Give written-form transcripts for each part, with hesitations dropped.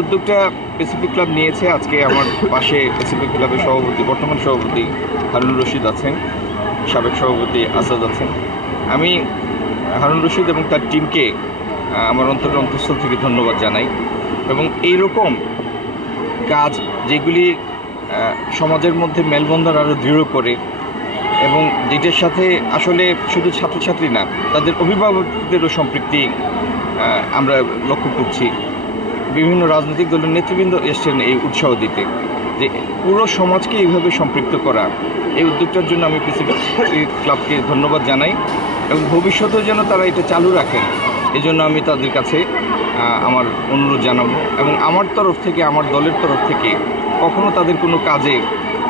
উদ্যোগটা Pacific club নিয়েছে। আজকে আমার পাশে প্যাসিফিক ক্লাবের সভাপতি, বর্তমান সভাপতি হারুন রশিদ আছেন, সাবেক সভাপতি আসাদ আছেন। আমি হারুন রশিদ এবং তার টিমকে আমার অন্তঃস্থল থেকে ধন্যবাদ জানাই। এবং এই রকম কাজ যেগুলি সমাজের মধ্যে মেলবন্ধন আরও দৃঢ় করে এবং যেটার সাথে আসলে শুধু ছাত্রছাত্রী না, তাদের অভিভাবকদেরও সম্পৃক্তি আমরা লক্ষ্য করছি। বিভিন্ন রাজনৈতিক দলের নেতৃবৃন্দ এসছেন এই উৎসাহ দিতে, যে পুরো সমাজকে এইভাবে সম্পৃক্ত করা। এই উদ্যোগটার জন্য আমি প্যাসিফিক ক্লাবকে ধন্যবাদ জানাই এবং ভবিষ্যতেও যেন তারা এটা চালু রাখেন, এজন্য আমি তাদের কাছে আমার অনুরোধ জানাবো। এবং আমার তরফ থেকে, আমার দলের তরফ থেকে কখনো তাদের কোনো কাজে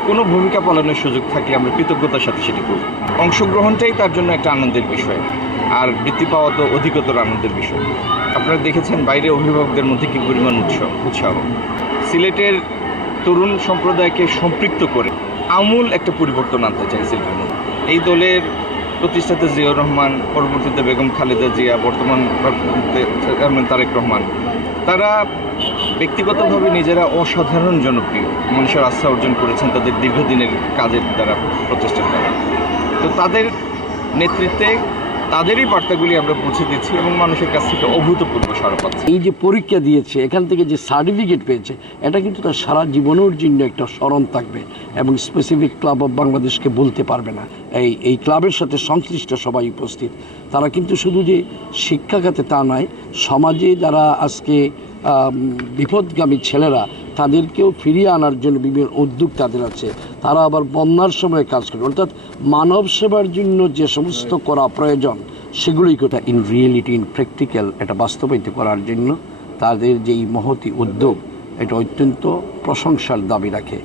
কোনো ভূমিকা পালনের সুযোগ থাকলে আমরা কৃতজ্ঞতার সাথে সেটি করি। অংশগ্রহণটাই তার জন্য একটা আনন্দের বিষয়, আর বৃত্তি পাওয়া তো অধিকতর আনন্দের বিষয়। আপনারা দেখেছেন বাইরে অভিভাবকদের মধ্যে কী পরিমাণ উৎসাহ। সিলেটের তরুণ সম্প্রদায়কে সম্পৃক্ত করে আমূল একটা পরিবর্তন আনতে চাই সিলেটের মধ্যে। এই দলের প্রতিষ্ঠাতা জিয়াউর রহমান, পরবর্তীতে বেগম খালেদা জিয়া, বর্তমান তারেক রহমান, তারা ব্যক্তিগতভাবে নিজেরা অসাধারণ জনপ্রিয়, মানুষের আস্থা অর্জন করেছেন তাদের দীর্ঘদিনের কাজের দ্বারা, প্রচেষ্টার দ্বারা। তো তাদের নেতৃত্বে তাদেরই বার্তাগুলি আমরা পৌঁছে দিচ্ছি এবং মানুষের কাছ থেকে অভূতপূর্ব সাড়া পাচ্ছি। এই যে পরীক্ষা দিয়েছে, এখান থেকে যে সার্টিফিকেট পেয়েছে, এটা কিন্তু তার সারা জীবনের জন্য একটা স্মরণ থাকবে এবং স্পেসিফিক ক্লাব অফ বাংলাদেশকে বলতে পারবে না। এই ক্লাবের সাথে সংশ্লিষ্ট সবাই উপস্থিত, তারা কিন্তু শুধু যে শিক্ষা খাতে তা নয়, সমাজে যারা আজকে বিপদগামী ছেলেরা, তাদেরকেও ফিরিয়ে আনার জন্য বিভিন্ন উদ্যোগ তাদের আছে। তারা আবার বন্যার সময় কাজ করে, অর্থাৎ মানব সেবার জন্য যে সমস্ত করা প্রয়োজন সেগুলোই কথা ইন রিয়েলিটি, ইন প্র্যাকটিক্যাল এটা বাস্তবায়িত করার জন্য তাদের যে এই মহতি উদ্যোগ, এটা অত্যন্ত প্রশংসার দাবি রাখে।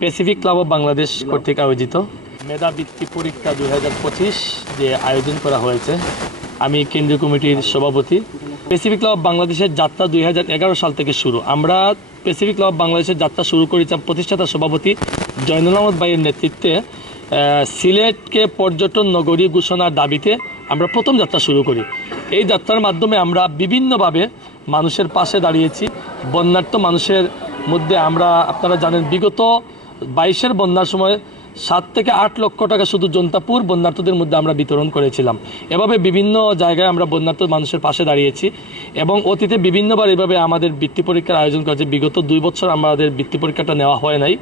প্যাসিফিক ক্লাব অফ বাংলাদেশ কর্তৃক আয়োজিত মেধাবৃত্তি পরীক্ষা 2025 যে আয়োজন করা হয়েছে, আমি কেন্দ্রীয় কমিটির সভাপতি। প্যাসিফিক ক্লাব অফ বাংলাদেশের যাত্রা 2011 সাল থেকে শুরু। আমরা প্যাসিফিক ক্লাব অফ বাংলাদেশের যাত্রা শুরু করেছিলাম প্রতিষ্ঠাতা সভাপতি জয়নুল আহমদ ভাইয়ের নেতৃত্বে। সিলেটকে পর্যটন নগরী ঘোষণার দাবিতে আমরা প্রথম যাত্রা শুরু করি। এই যাত্রার মাধ্যমে আমরা বিভিন্নভাবে মানুষের পাশে দাঁড়িয়েছি। বন্যার্থ মানুষের মধ্যে আমরা, আপনারা জানেন, বিগত 22-এর বন্যার সময় 7 থেকে 8 লক্ষ টাকা শুধু জন্তাপুর বন্যার্থদের মধ্যে আমরা বিতরণ করেছিলাম। এভাবে বিভিন্ন জায়গায় আমরা বন্যার্থ মানুষের পাশে দাঁড়িয়েছি এবং অতীতে বিভিন্নবার এভাবে আমাদের বৃত্তি পরীক্ষার আয়োজন করেছে। বিগত 2 বছর আমাদের বৃত্তি পরীক্ষাটা নেওয়া হয় নাই।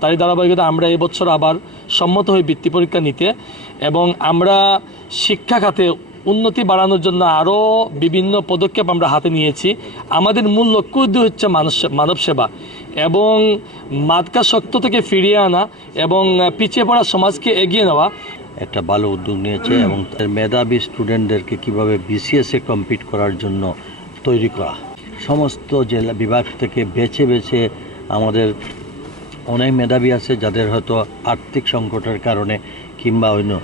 তাই ধারাবাহিকতা আমরা এবছর আবার সম্মত হই বৃত্তি পরীক্ষা নিতে এবং আমরা শিক্ষা খাতে উন্নতি বাড়ানোর জন্য আরও বিভিন্ন পদক্ষেপ আমরা হাতে নিয়েছি। আমাদের মূল লক্ষ্য হচ্ছে মানব সেবা এবং মাদকাসক্ত থেকে ফিরিয়ে আনা এবং পিছিয়ে পড়া সমাজকে এগিয়ে নেওয়া। একটা ভালো উদ্যোগ নিয়েছে এবং তার মেধাবী স্টুডেন্টদেরকে কীভাবে বিসিএসে কম্পিট করার জন্য তৈরি করা। সমস্ত জেলা বিভাগ থেকে বেছে বেছে আমাদের অনেক মেধাবী আছে যাদের হয়তো আর্থিক সংকটের কারণে কিংবা অন্য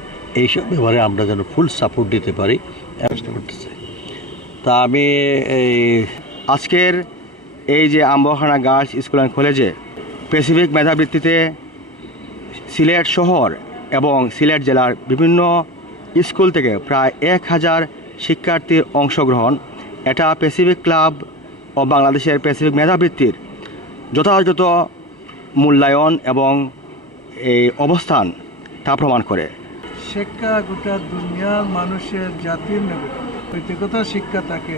এইসব ব্যাপারে আমরা যেন ফুল সাপোর্ট দিতে পারি চেষ্টা করতেছে। তা আমি আজকের এই যে আম্বখানা গার্লস স্কুল অ্যান্ড কলেজে প্যাসিফিক মেধাবৃত্তিতে সিলেট শহর এবং সিলেট জেলার বিভিন্ন স্কুল থেকে প্রায় 1000 শিক্ষার্থীর অংশগ্রহণ, এটা প্যাসিফিক ক্লাব ও বাংলাদেশের প্যাসিফিক মেধাবৃত্তির যথাযথ মূল্যায়ন এবং এই অবস্থান তা প্রমাণ করে। শিক্ষা গোটা দুনিয়ার মানুষের জাতির নৈতিকতা শিক্ষা থাকে,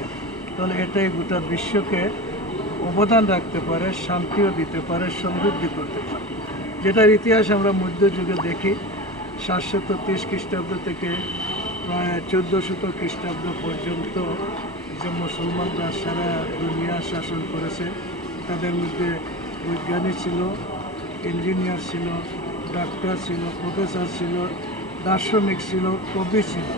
তাহলে এটাই গোটা বিশ্বকে অবদান রাখতে পারে, শান্তিও দিতে পারে, সমৃদ্ধি করতে পারে। যেটার ইতিহাস আমরা মধ্যযুগে দেখি, 730 খ্রিস্টাব্দ থেকে প্রায় 1400 খ্রিস্টাব্দ পর্যন্ত যে মুসলমানরা সারা দুনিয়া শাসন করেছে, তাদের মধ্যে বৈজ্ঞানিক ছিল, ইঞ্জিনিয়ার ছিল, ডাক্তার ছিল, প্রফেসর ছিল, দার্শনিক ছিল, কবি ছিল।